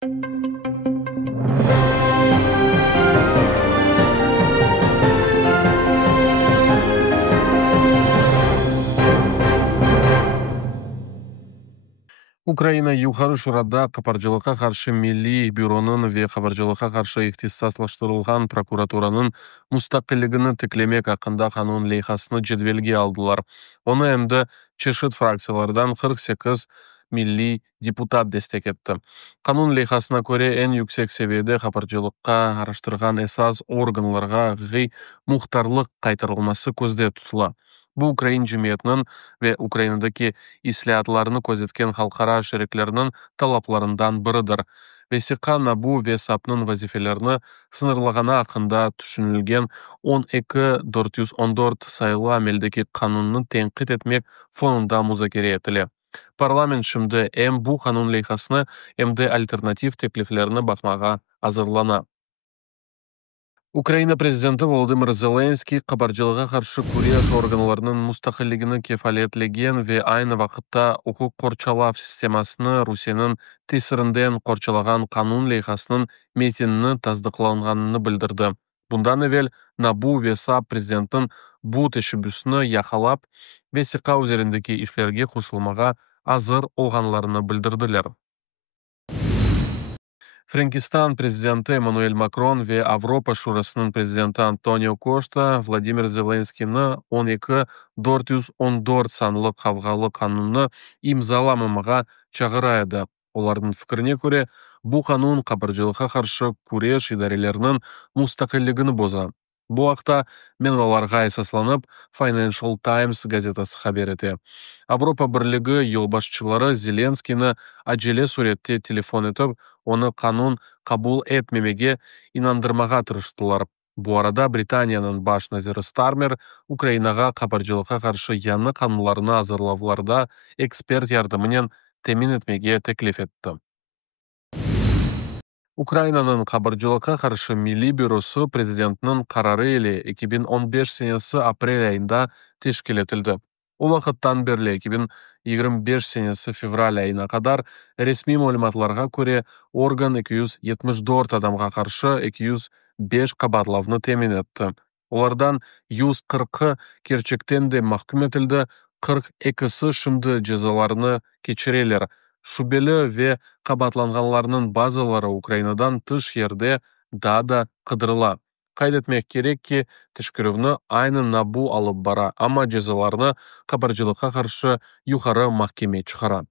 Украина Югары Шурада капаржылыкка каршы Милли бюронун ве капаржылыкка каршы ихтисаслаштырылган прокуратуранын мустакылдыгын тиклемек акында канун лейхасын жедвелге алдылар. Оны эмди чешит фракциялардан 48 милли депутат дестек этти. Канун лейхасына көрө эң yüksek себеде капаржылыкка араштырган эсас органларга мухтарлык кайтарылмасы көздө тутула. Бу Украин жумиятынын ve Ukraynadaki islahatlarını көзеткен халкара шериклеринин талапларынан биридир. ВСК Набу ve САПнын вазифелерини сынырлаганы акында түшүнүлген 12.414 сайылуу амелдеги канунну тенкит этмек фонунда музакера этили. Парламент шымды эм бу канун лейхасыны эмди альтернатив теклифлерини бакмага азырлана. Украина президенти Володимир Зеленский кабаржылыга каршы күреш органларынын мустакылдыгын кефалетлеген ve айны вакытта укук корчалав системасыны Русиянын тесиринден корчалаган канун лейхасынын метинини таздыкланганын билдирди. Bundan evvel Набу ve САП президенттин бу тешибүсүнө якалап, ВСК üzerindeki иштерге кошулмага азыр олганларını билдирдилер. Франкистан президенти Эммануэль Макрон ve Авропа Шурасынын президенти Антонио Кошта Владимир Зеленскийни 12.414 санлык кабгалы канунну имзаламамага чагырайды. Олардын фикрине көрө, бу канун кабаржылыкка каршы күреш идарелеринин мустакылдыгын боза. Бу акта менбаларга эсасланып, Financial Times газетасы хабар этти. Авропа бирлиги жол башчылары Зеленскийни ажеле суретте телефон этип, оны канун кабул этмемеге инандырмага тырыштылар. Бу арада Британиянын баш назири Стармер Украинага кабаржылыкка каршы жаңы канунларны азырлауларда эксперт жардымынын темин этмеге теклиф этти. Украинанын кабаржылыкка каршы Милли бюросу президентинин карары эле 2015 сенеси апрель айында тешкил этилди. Ол вакыттан бери 2025 сенеси февраль айына кадар ресми маалыматларга көрө орган 274 адамга каршы 205 кабарлавны темин этти. Олардан 140 керчектен де махкум этилди, 42 шымды жазаларны кечирелер. Шубелі ve кабатланганларынын базалары Украинадан тыш жерде да кыдырыла. Кайдетмек керек ки, тишкирүүнү айны Набу алып бара, ама жазаларны кабаржылыкка каршы юкары махкеме чыгара.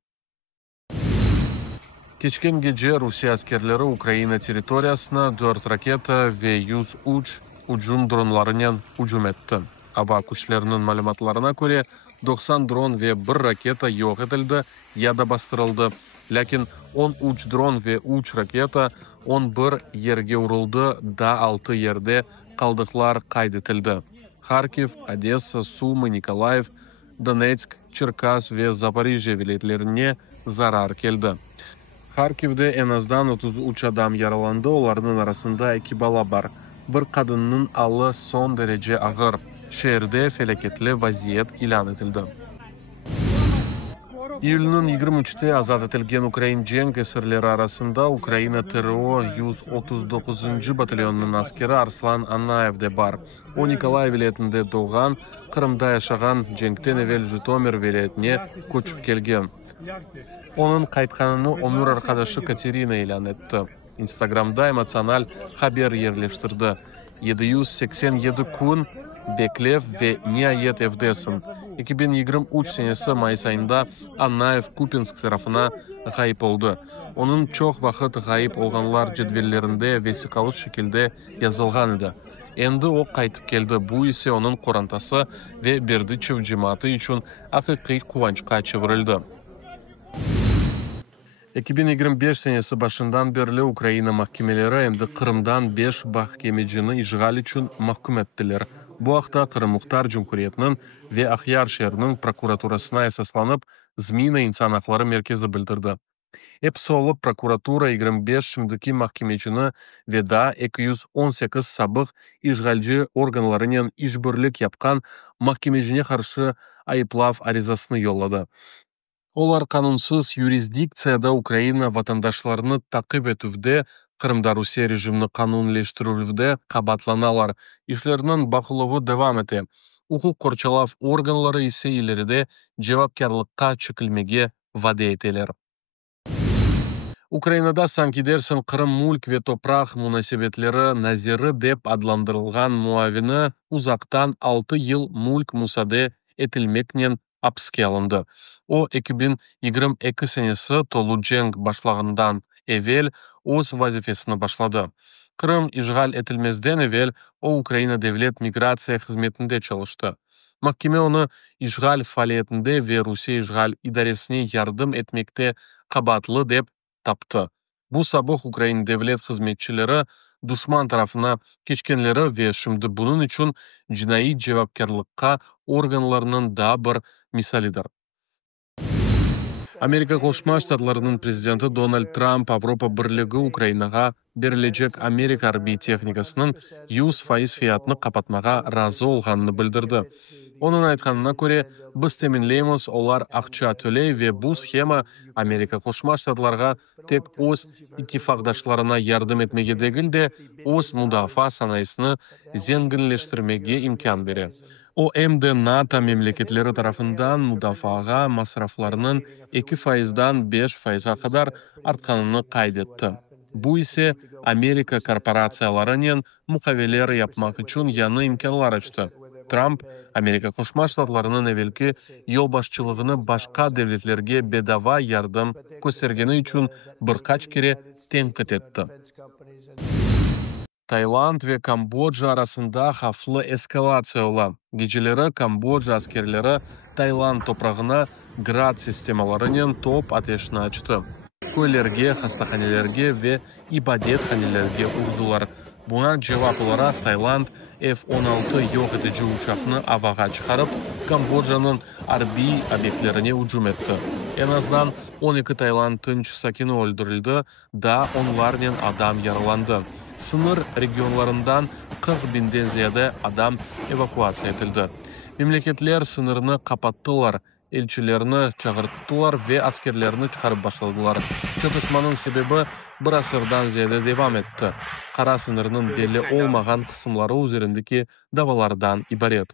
Кечкен кече Русия аскерлери Украина территориясына 4 ракета ve 103 уджум дронларынан уджум этти. Аба күчлеринин маалыматларына көрө 90 дрон ve 1 ракета жок этилди, яда бастырылды. Ләкин 13 дрон ve 3 ракета 11 жерге урулды, да 6 жерде калдыклар кайд этилди. Харкив, Одесса, Сумы, Николаев, Донецк, Черкас ve Запорижье вилеттерине зарар келди. Харкивде en azdan 33 адам яраланды, олардын арасында 2 бала бар. Bir kadının алы son derece ağır. Şehirde felaketli vaziyet ilan edildi. İyul'un 23'te azat etilgen Ukrayn cenk esirleri arasında Ukrayna TRO 139. batalyonunun askeri Arslan Annaev de бар. O Nikolaev vilayetinde doğan, Kırım'da yaşagan cenkten evvel Житомир vilayetine koçup kelgen. Onun kaytkanını Onur arkadaşı Katerina ilan etti. Instagram'da emosyonel haber yerleştirdi. 787 kun beklev ve nihayet evdesin. 2023 senesi Mayıs ayında Annaev Kupinsk tarafına gayip oldu. Onun çok vakit gayip olganlar cedvellerinde vesikalı şekilde yazılgan idi. Endi o kaytıp geldi. Bu ise onun korantası ve Berdichev cemaati için hakiki kuvvançka çevrildi. 2025 senesi başından beri Ukrayna mahkemeleri hem de Kırım'dan 5 mahkemecini işgal için mahkum ettiler. Bu haqda Kırım Muxtar Cumhuriyeti'nin ve Akhyar şehrinin prokuraturasına esaslanıp Zmina İnsan Hakları Merkezi bildirdi. Epsolu prokuratura 25 şimdiki mahkemecini ve da 218 sabık işgalci organlarının işbirlik yapkan mahkemecine karşı ayıplav arizasını yolladı. Олар канунсыз юрисдикцияда Украина ватандашларыны такып этүүвдө, Кырымда Русия режимini канунлештирүүвдө кабатланалар. Ишлеринин бакылоого девам этет. Укук корчалав органлары ise илериде жабапкарлыкка чекилмеге ваде этелер. Украинада санкидерсин Кырым мульк ве топрак мунасебетлери назиры деп адландырылган муавини узактан 6 yıl мульк мусаде этилмекнен апске алынды. О 2022 senesi толуу жеңг башлагандан эвел өз вазифесini башлады. Кырым ишгал этилмезден эвел о Украина девлет миграция хизметинде чалышты. Маккеме оны ишгал фаалиетинде ве Русия ишгал идаресине жардым этмекте кабатлы деп тапты. Бу сабық Украин devlet хизметчилери душман тарафына кечкенлери ве шимди бунун үчүн жинайы жабапкерлыкка органларынын да бир мисалыдыр. Америка Кошмо Штатларынын президенти Дональд Трамп Авропа Бирлиги Украинага берилежек Америка арбий техникасынын 100% фиятын капатмага ыраазы болгонун билдирди. Onun aytkanına göre, biz teminleymiz, olar akça төлей ve bu sxema Amerika Koşma Ştatlarga tek öz ittifakdaşlarına yardım etmege değil de öz müdafaa sanayisini zenginleştirmege imkan verir. O hem de NATO memleketleri tarafından müdafaa masraflarının 2%dan 5%'a kadar artkanını kaydetti. Bu ise Amerika korporatsiyalarının mukaveler yapmak için yanı imkanlar açtı. Трамп Америка Кошмо Штатларынын эвелки жол башчылыгыны башка devletlerге бедава жардам көрсөтгени үчүн бир кач кере тенкит этти. Таиланд ve Камбоджа арасында хавфлы эскалация ола. Гечелери Камбоджа аскерлери Таиланд топрагына град системаларынын топ атешini ачты. Көйлерге, хастаханелерге ve ibadethanelерге урдулар. Buna cevap olarak Tayland F-16 yok edici uçakını avaga çıkarıp Kamboджa'nın harbi obyektlerine hücum etti. En azından 12 Tayland'ın sakini öldürüldü da onlardan adam yaralandı. Sınır regionlarından 40 binden ziyade adam evakuasiya edildi. Memleketler sınırını kapattılar. Elçilerini çağırttılar ve askerlerini çıkarıp başladılar. Çatışmanın sebebi bir asırdan ziyade devam etti. Kara sınırının belli olmayan kısımları üzerindeki davalardan ibaret.